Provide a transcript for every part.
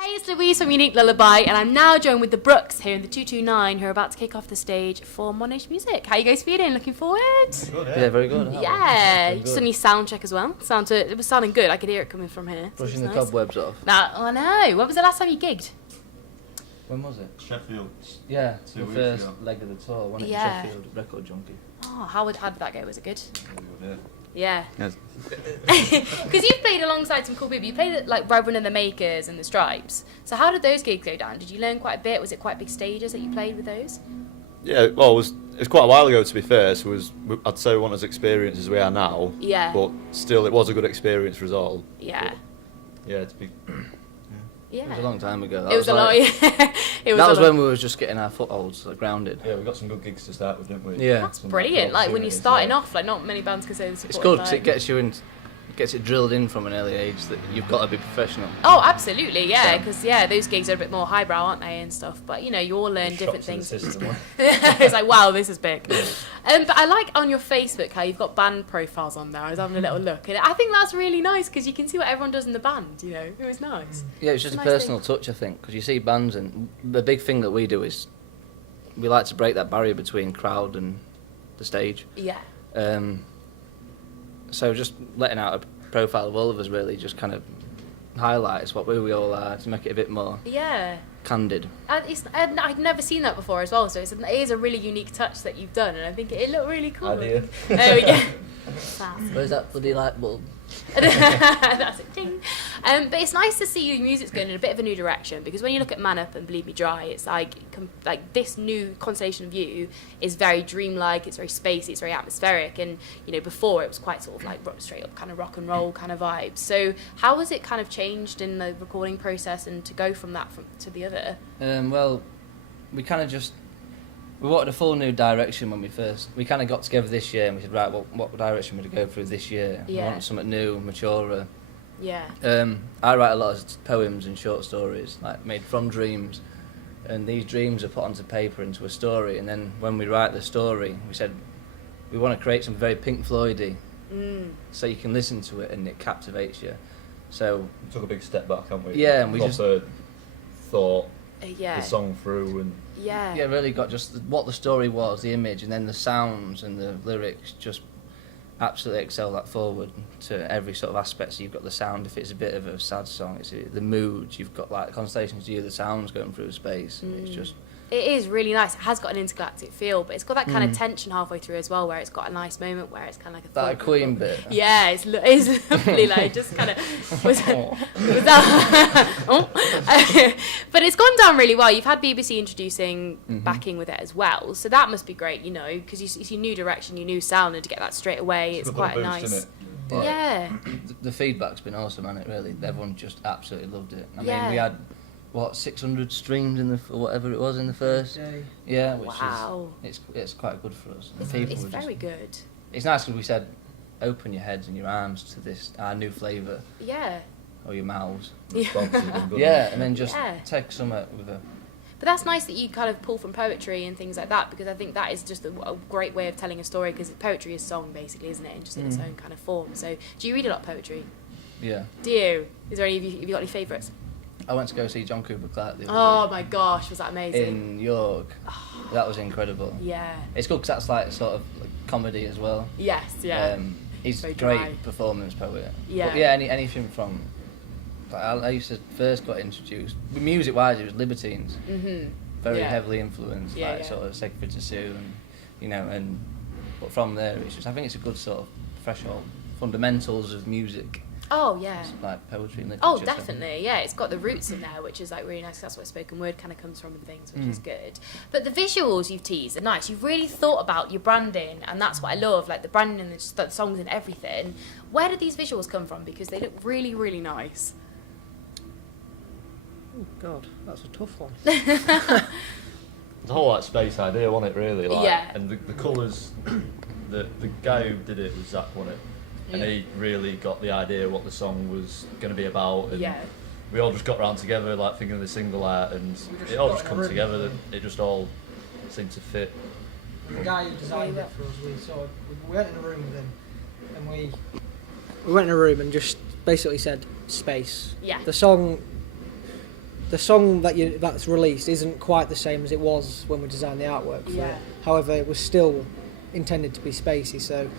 Hey, it's Louise from Unique Lullaby, and I'm now joined with the Brookes here in the 229, who are about to kick off the stage for Monash Music. How are you guys feeling? Looking forward? Good, Yeah, very good. Yeah, you just done your sound check as well. It was sounding good. I could hear it coming from here. Brushing So the nice. cobwebs off. Oh no! When was the last time you gigged? When was it? Sheffield. Yeah, 2 the weeks first ago. leg of the tour, wasn't it? Yeah. Sheffield Record Junkie. Oh, how did that go? Was it good? Yeah. Yeah. Yes. Because you've played alongside some cool people. You played at like Reverend and the Makers and the Stripes. So how did those gigs go down? Did you learn quite a bit? Was it quite big stages that you played with those? Yeah, well, it was quite a while ago, to be fair, so I'd say we weren't as experienced as we are now. Yeah. But still, it was a good experience for us all. Yeah. But, yeah, to be... Yeah. It was a long time ago. It was a lot. It That was a lot. when we were just getting our footholds grounded. Yeah, we got some good gigs to start with, didn't we? Yeah. That's brilliant. Like when you're starting off, like not many bands can say this. It's good because it gets you in, gets it drilled in from an early age that you've got to be professional. Oh, absolutely, yeah. Because those gigs are a bit more highbrow, aren't they, and stuff. But you all learn different things. It's like, wow, this is big. But I like on your Facebook how you've got band profiles on there. I was having a little look, and I think that's really nice because you can see what everyone does in the band. It was nice. Yeah, it's just a nice personal thing. touch, I think, because you see bands, and the big thing that we do is we like to break that barrier between crowd and the stage. Yeah. So just letting out a profile of all of us really just kind of highlights what we all are to make it a bit more Yeah. candid. And I'd never seen that before as well, so it is a really unique touch that you've done, and I think it looked really cool. Idea. There we go. Where's that bloody light bulb? That's it, ding. But it's nice to see your music's going in a bit of a new direction, because when you look at Man Up and Bleed Me Dry, it's like this new Constellation of You is very dreamlike, it's very spacey, it's very atmospheric, and before it was quite sort of like straight up kind of rock and roll kind of vibes. So how has it kind of changed in the recording process, and to go from that to the other? Well, we kind of we wanted a full new direction when we kind of got together this year and we said, right, well, what direction would we go through this year? Yeah. We want something new, maturer. Yeah. I write a lot of poems and short stories, like made from dreams, and these dreams are put onto paper into a story, and then when we write the story, we said we want to create something very Pink Floydy, so you can listen to it and it captivates you. So We took a big step back, haven't we? Yeah, and we Proper thought Yeah. the song through and... Yeah. yeah, really got just what the story was, the image, and then the sounds and the lyrics just absolutely excel that forward to every sort of aspect. So you've got the sound, if it's a bit of a sad song, it's the mood, you've got like Constellations Of You, the sounds going through space, and it's just... It is really nice. It has got an intergalactic feel, but it's got that kind of tension halfway through as well, where it's got a nice moment where it's kind of like a... That Queen bit. Yeah, it's lovely, like, just kind of... Was that, oh. But it's gone down really well. You've had BBC introducing backing with it as well, so that must be great, because it's your new direction, your new sound, and to get that straight away, it's quite a nice... Yeah. The feedback's been awesome, and it really, everyone just absolutely loved it. I Yeah. mean, we had, 600 streams or whatever it was in the first? Yeah, which Wow. is, it's quite good for us. And It's people were very good. It's nice because we said, open your heads and your arms to this, our new flavour, Yeah. or your mouths. Yeah, And then just Yeah. take some with a... But that's nice that you kind of pull from poetry and things like that, because I think that is just a great way of telling a story, because poetry is song, basically, isn't it? And just in its own kind of form. So do you read a lot of poetry? Yeah. Do you? Is there any of you, have you got any favourites? I went to go see John Cooper Clarke the Oh other my gosh, was that day amazing? in York. That was incredible. Yeah. It's good because that's like sort of like comedy as well. Yes, yeah. He's Very a great dry. performance poet. Yeah. But yeah, anything from... Like, I used to first got introduced... Music-wise, it was Libertines. Very Yeah. heavily influenced, Yeah, like yeah. sort of Sacred to Sue, and but from there, it's just, I think it's a good sort of threshold, fundamentals of music, Oh, yeah. like poetry and literature. Oh, so- definitely, yeah. It's got the roots in there, which is like really nice. That's where spoken word kind of comes from and things, which is good. But the visuals you've teased are nice. You've really thought about your branding, and that's what I love, like the branding and the songs and everything. Where did these visuals come from? Because they look really, really nice. Oh God, that's a tough one. It's a whole like space idea, wasn't it? Really, like, Yeah. and the colours. The guy who did it was Zach, wasn't it? And Yeah. he really got the idea what the song was going to be about. And Yeah. we all just got around together, like thinking of the single art, and just it all got just in a come room. together. And it just all seemed to fit. The guy who designed it for us, we went in a room with him, and we went in a room and just basically said space. Yeah. The song the song that's released isn't quite the same as it was when we designed the artwork for it. However, it was still intended to be spacey. So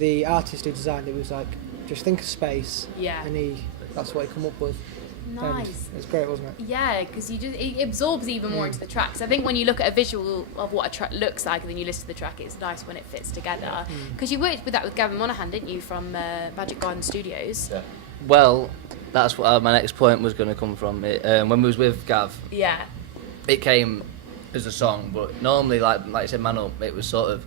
the artist who designed it was like, just think of space. Yeah. And that's what he come up with. Nice. It's great, wasn't it? Yeah, because it absorbs even more into the tracks. I think when you look at a visual of what a track looks like and then you listen to the track, it's nice when it fits together. Because you worked with that with Gavin Monaghan, didn't you, from Magic Garden Studios? Yeah. Well, that's what my next point was going to come from. When we was with Gav, Yeah. it came as a song, but normally, like I said, Man Up, it was sort of,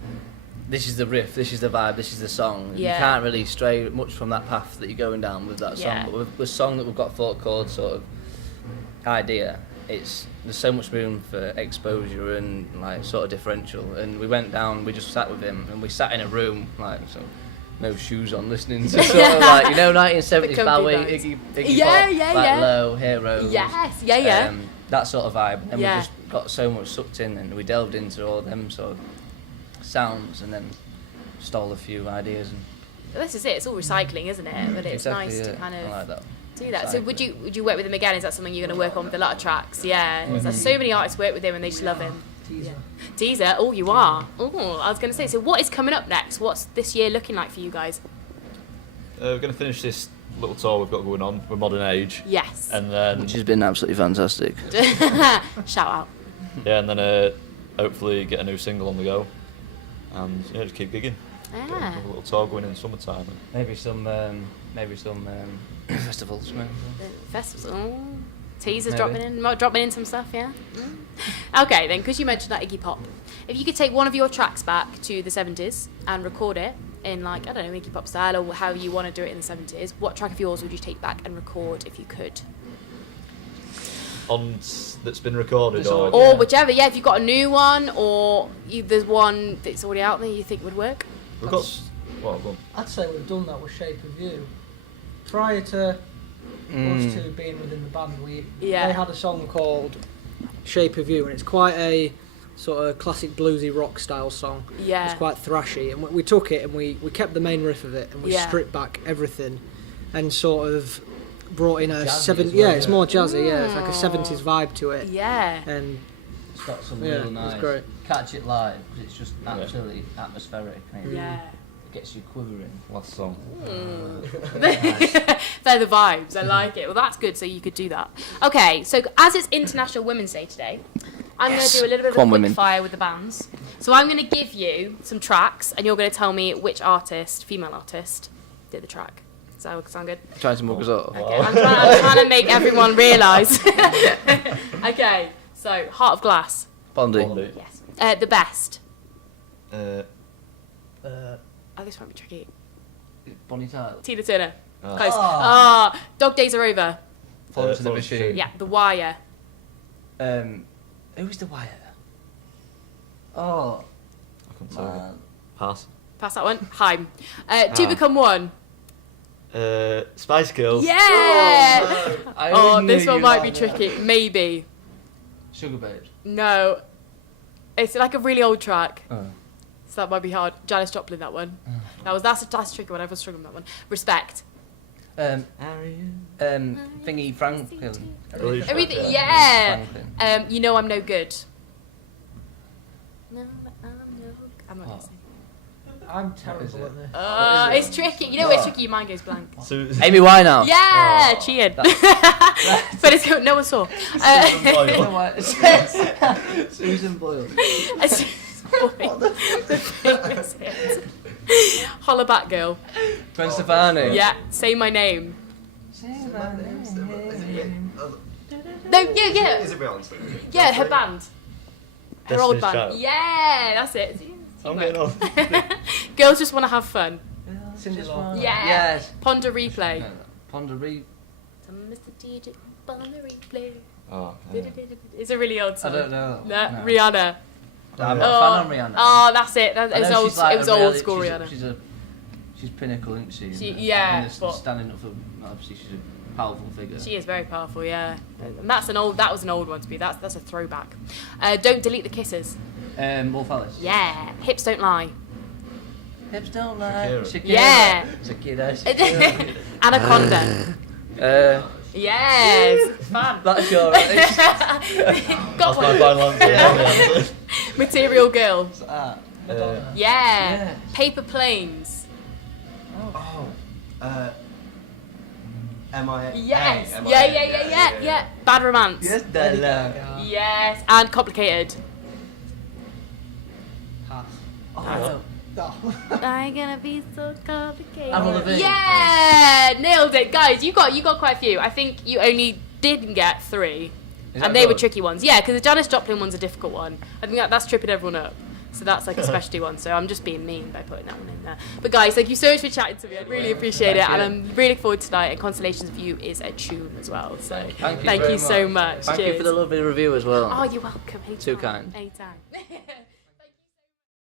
this is the riff, this is the vibe, this is the song. Yeah. You can't really stray much from that path that you're going down with that song. Yeah. But with the song that we've got 4 chord sort of idea, there's so much room for exposure and like sort of differential. And we went down, we just sat with him, and we sat in a room like so. No shoes on, listening to sort of like 1970s Bowie, Iggy Pop, like Low, Heroes. Yes, yeah. That sort of vibe, and Yeah. we just got so much sucked in, and we delved into all them sort of sounds, and then stole a few ideas. And This is it. It's all recycling, isn't it? But it's exactly, nice to yeah, kind of I like that. do that. So would you work with him again? Is that something you're going to work on with a lot of tracks? Yeah. There's so many artists work with him and they just love him. Teaser. Oh, you are. Oh, I was going to say. So what is coming up next? What's this year looking like for you guys? We're going to finish this little tour we've got going on with Modern Age. Yes. And then Which has been absolutely fantastic. Shout out. yeah, and then hopefully get a new single on the go, and yeah, just keep gigging. Yeah. Get a little tour going in the summertime. Maybe some festivals. Maybe. Festivals. Oh. Teasers Maybe. dropping in some stuff, yeah. Okay, then, because you mentioned that Iggy Pop, if you could take one of your tracks back to the 70s and record it in, like, I don't know, Iggy Pop style or how you want to do it in the 70s, what track of yours would you take back and record if you could? That's been recorded, or Or whichever, yeah. If you've got a new one or there's one that's already out there you think would work. we've got. Well, go on. I'd say we've done that with Shape of You. Prior to us two being within the band, they had a song called Shape of You, and it's quite a sort of classic bluesy rock style song. Yeah. It's quite thrashy, and we took it and we kept the main riff of it, and we stripped back everything and sort of brought in a it's more jazzy, it's like a 70s vibe to it. Yeah. And It's got some Yeah, real nice. it's great. Catch it live because it's just absolutely atmospheric. Yeah. It gets you quivering. Last song. They're the vibes. I like it. Well, that's good. So you could do that. Okay. So as it's International Women's Day today, I'm going to do a little bit of a quick fire with the bands. So I'm going to give you some tracks, and you're going to tell me which artist, female artist, did the track. Does that sound good? Trying to mug us up. Okay. I'm trying to make everyone realise. Okay. So Heart of Glass. Bondi. Yes. The Best. Uh, Oh, this might be tricky. Bonnie Tyler. Tina Turner. Oh. Close. Dog Days Are Over. Florence and the Machine. Yeah. The Wire. Who's the Wire? Oh, I couldn't tell you. Pass. Pass that one. Haim. Two Become One. Spice Girls. Yeah. I This one might be tricky. Maybe. Sugar Babes. No. It's like a really old track. Oh. So that might be hard. Janis Joplin, that one. That's a tricky one. I was struggling with that one. Respect. Thingy Franklin. Everything. Yeah. You Know I'm No Good. No, I'm not gonna sing. I'm terrible at this. It's tricky. You know it's tricky. Your mind goes blank. Amy Winehouse. Yeah, cheating. But it's no one saw. Susan Boyle. The famous hit. Holla Back Girl. Gwen Stefani. Yeah, Say My Name. Say my name. No, yeah. Is it Beyonce? Yeah, her band. Her old Destiny's band. Child. Yeah, that's it. I'm getting on. Girls Just Want to Have Fun. Cindy Yeah. Yes. Ponder Replay. Ponder Re. Mr. DJ, Ponder Replay. Oh, It's a really old I song. don't know. No, No. Rihanna. I'm not a fan of Rihanna. Oh, that's it. It I was know old. she's like It was a old really- school she's Rihanna. She's pinnacle, isn't she? Yeah, And but- standing up for, obviously she's a powerful figure. She is very powerful, yeah. And that was an old one to me. That's a throwback. Don't Delete the Kisses. Wolf Alice. Yeah. Hips Don't Lie. Hips don't lie. Shakira. Shakira. Yeah. Shakira. Anaconda. Yes. Fun. That's your right. Got That's my one. final answer. Material Girl. Madonna. Yeah. Yes. Paper Planes. M.I.A. Yes. M.I.A. Yeah. Bad Romance. Yes, Lady Della. Gaga. Yes. And Complicated. Pass. Oh. Oh. I'm gonna be so complicated. Avril Lavigne. Yeah, nailed it, guys. You got quite a few. I think you only didn't get 3, Is that and they were good? tricky ones. Yeah, because the Janis Joplin one's a difficult one. I think that's tripping everyone up. So that's like a specialty one. So I'm just being mean by putting that one in there. But guys, thank you so much for chatting to me. I really appreciate it, and I'm really looking forward to tonight. And Constellations of You is a tune as well. So Thank you thank very you so much. Thank Cheers. you for the lovely review as well. Oh, you're welcome. Anytime. Too kind. Anytime.